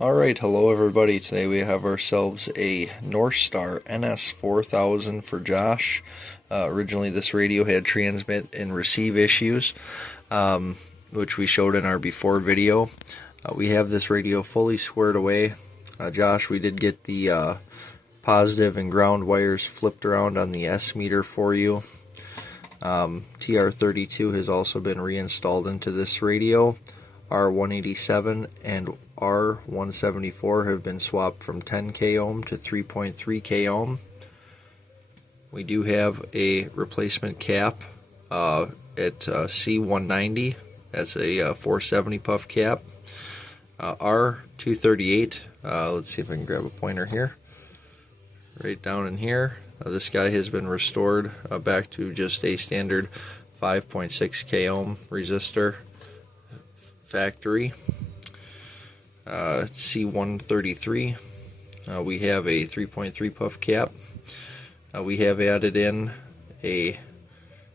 Alright, hello everybody. Today we have ourselves a NorthStar NS-4000 for Josh. Originally this radio had transmit and receive issues, which we showed in our before video. We have this radio fully squared away. Josh, we did get the positive and ground wires flipped around on the S meter for you. TR32 has also been reinstalled into this radio. R187 and R174 have been swapped from 10K ohm to 3.3K ohm. We do have a replacement cap at C190. That's a 470 puff cap. R238, let's see if I can grab a pointer here. Right down in here. This guy has been restored back to just a standard 5.6K ohm resistor. Factory. C133, we have a 3.3 puff cap. We have added in a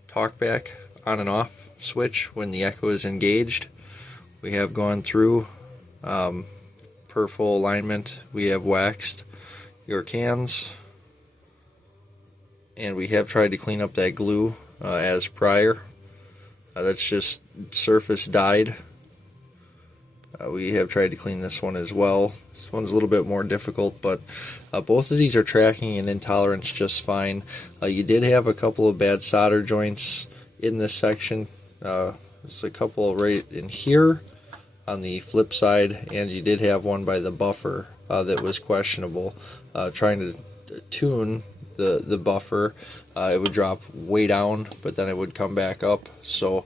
talkback on and off switch when the echo is engaged. We have gone through per full alignment. We have waxed your cans, and we have tried to clean up that glue as prior. That's just surface dyed. We have tried to clean this one as well. This one's a little bit more difficult, but both of these are tracking and intolerance just fine. You did have a couple of bad solder joints in this section. There's a couple right in here on the flip side, and you did have one by the buffer that was questionable. Trying to tune the buffer, it would drop way down, but then it would come back up. So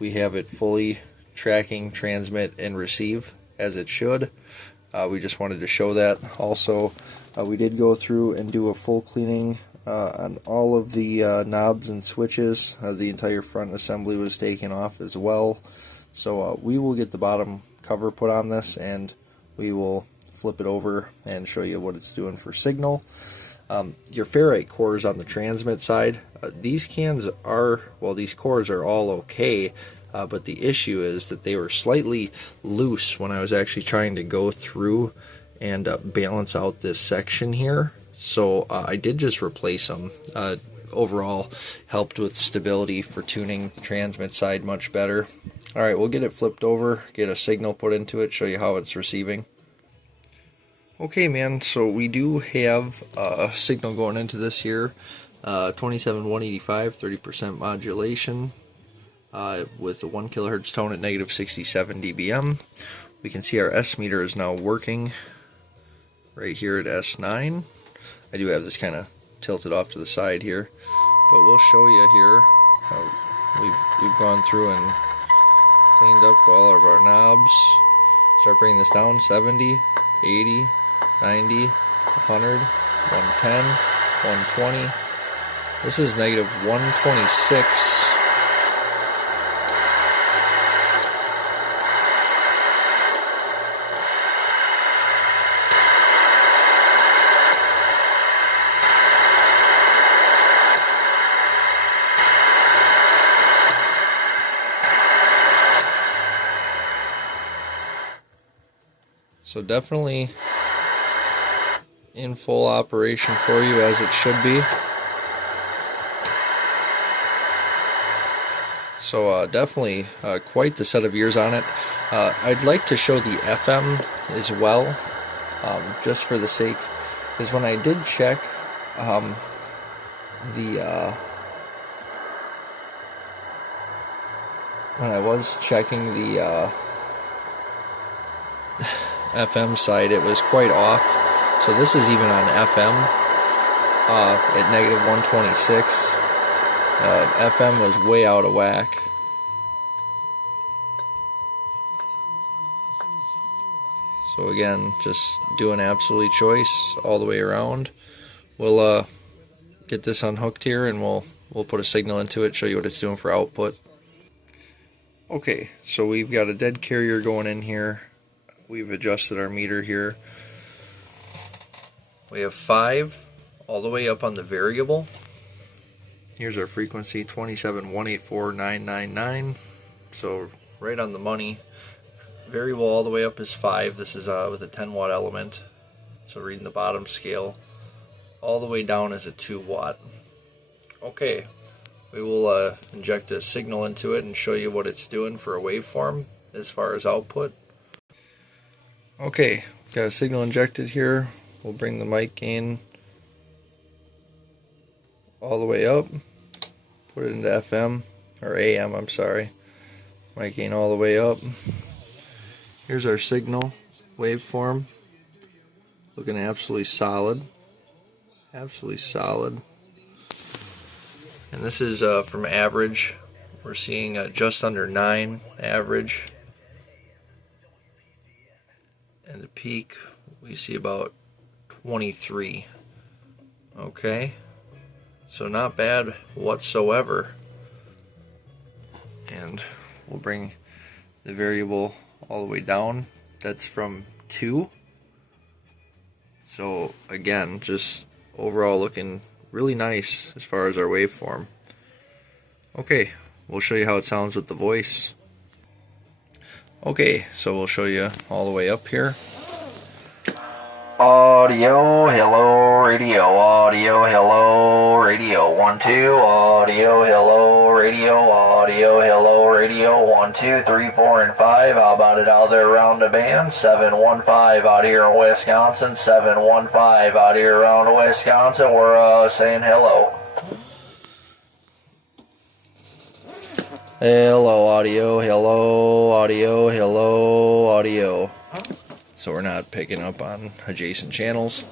we have it fully tracking, transmit, and receive as it should. We just wanted to show that. Also, we did go through and do a full cleaning on all of the knobs and switches. The entire front assembly was taken off as well. So we will get the bottom cover put on this, and we will flip it over and show you what it's doing for signal. Your ferrite cores on the transmit side, these cans are, well, these cores are all okay. But the issue is that they were slightly loose when I was actually trying to go through and balance out this section here. So I did just replace them. Overall, helped with stability for tuning the transmit side much better. Alright, we'll get it flipped over, get a signal put into it, show you how it's receiving. Okay, man, so we do have a signal going into this here. 27185, 30% modulation. With a 1 kHz tone at negative 67 dBm. We can see our S meter is now working right here at S9. I do have this kind of tilted off to the side here, but we'll show you here how we've gone through and cleaned up all of our knobs. Start bringing this down: 70, 80, 90, 100, 110, 120. This is negative 126. So definitely in full operation for you, as it should be. So definitely quite the set of ears on it. I'd like to show the FM as well, just for the sake, because when I did check when I was checking the FM side, it was quite off. So this is even on FM at negative 126. FM was way out of whack. So again, just do an absolute choice all the way around. We'll get this unhooked here, and we'll put a signal into it, show you what it's doing for output. Okay, so we've got a dead carrier going in here. We've adjusted our meter here. We have 5 all the way up on the variable. Here's our frequency, 27,184,999. So right on the money. Variable all the way up is 5. This is with a 10 watt element. So reading the bottom scale. All the way down is a 2 watt. Okay, we will inject a signal into it and show you what it's doing for a waveform as far as output. Okay, got a signal injected here. We'll bring the mic gain all the way up. Put it into FM, or AM, I'm sorry. Mic gain all the way up. Here's our signal waveform. Looking absolutely solid. Absolutely solid. And this is from average. We're seeing just under 9 average. And the peak, we see about 23. Okay. So not bad whatsoever. And we'll bring the variable all the way down. That's from 2. So again, just overall looking really nice as far as our waveform. Okay, we'll show you how it sounds with the voice. Okay, so we'll show you all the way up here. Audio, hello, radio, audio, hello, radio, 1, 2, audio, hello, radio, 1, 2, 3, 4, and 5. How about it out there around the band? 715 out here in Wisconsin, 715 out here around Wisconsin. We're saying hello. Hello, audio, hello, audio, hello, audio. So we're not picking up on adjacent channels.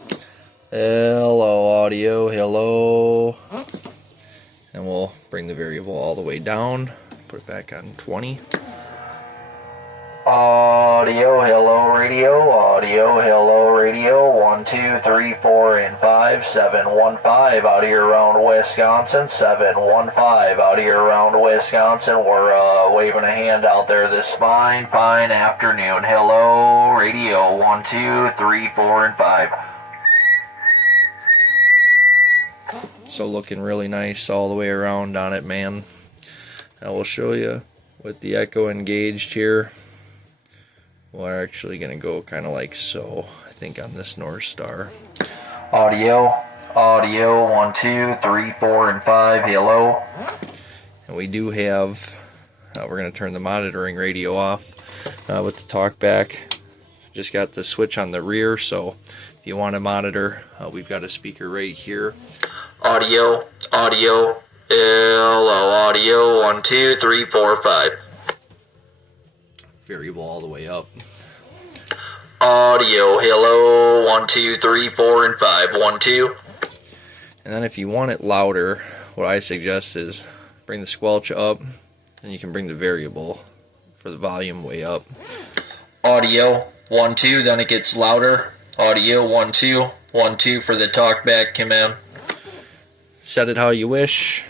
Hello, audio, hello. And we'll bring the variable all the way down. Put it back on 20. Audio, hello, radio, 1, 2, 3, 4, and 5, 715 out here around Wisconsin, 715 out here around Wisconsin. We're waving a hand out there this fine afternoon. Hello, radio, 1, 2, 3, 4, and 5. So looking really nice all the way around on it, man. I will show you with the echo engaged here. We're actually going to go kind of like so, I think, on this NorthStar. Audio, 1, 2, 3, 4, and 5, hello. And we do have, we're going to turn the monitoring radio off with the talkback. Just got the switch on the rear, so if you want to monitor, we've got a speaker right here. Audio, hello, audio, 1, 2, 3, 4, 5. Variable all the way up. Audio, hello, 1, 2, 3, 4, and 5, 1, 2. And then if you want it louder, what I suggest is bring the squelch up, and you can bring the variable for the volume way up. Audio, 1, 2, then it gets louder. Audio, 1, 2, 1, 2 for the talkback command. Set it how you wish.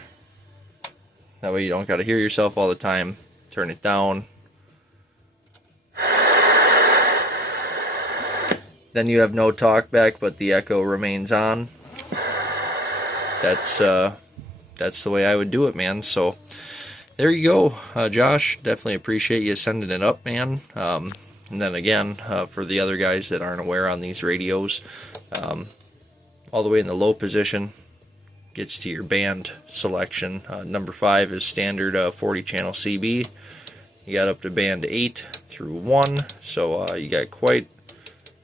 That way you don't got to hear yourself all the time. Turn it down. Then you have no talkback, but the echo remains on. That's the way I would do it, man. So there you go, Josh. Definitely appreciate you sending it up, man. And then again, for the other guys that aren't aware on these radios, all the way in the low position gets to your band selection. Number 5 is standard 40 channel CB. You got up to band 8 through 1, so you got quite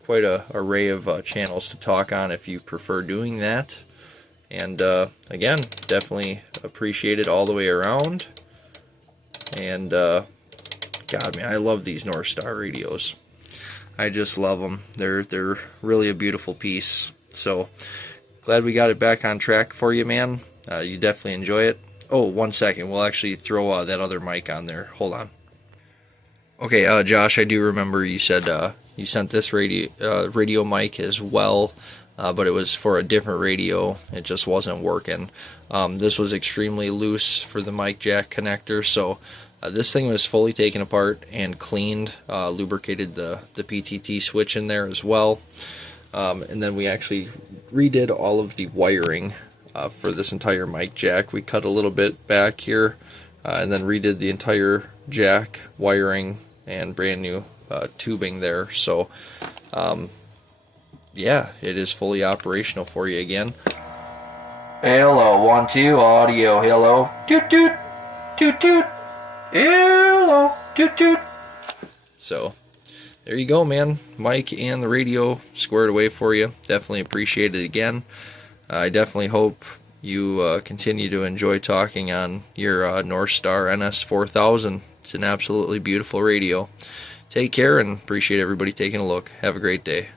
a array of channels to talk on if you prefer doing that. And again, definitely appreciate it all the way around. And God, man, I love these NorthStar radios. I just love them. They're really a beautiful piece. So glad we got it back on track for you, man. You definitely enjoy it. Oh, 1 second. We'll actually throw that other mic on there. Hold on. Okay, Josh, I do remember you said you sent this radio mic as well, but it was for a different radio. It just wasn't working. This was extremely loose for the mic jack connector, so this thing was fully taken apart and cleaned, lubricated the PTT switch in there as well. And then we actually redid all of the wiring for this entire mic jack. We cut a little bit back here and then redid the entire jack wiring and brand new tubing there. So yeah, it is fully operational for you again. Hello, 1 2 audio. Hello, toot toot, toot toot. Hello, toot toot. So there you go, man. Mic and the radio squared away for you. Definitely appreciate it again. I definitely hope you continue to enjoy talking on your NorthStar NS-4000. It's an absolutely beautiful radio. Take care and appreciate everybody taking a look. Have a great day.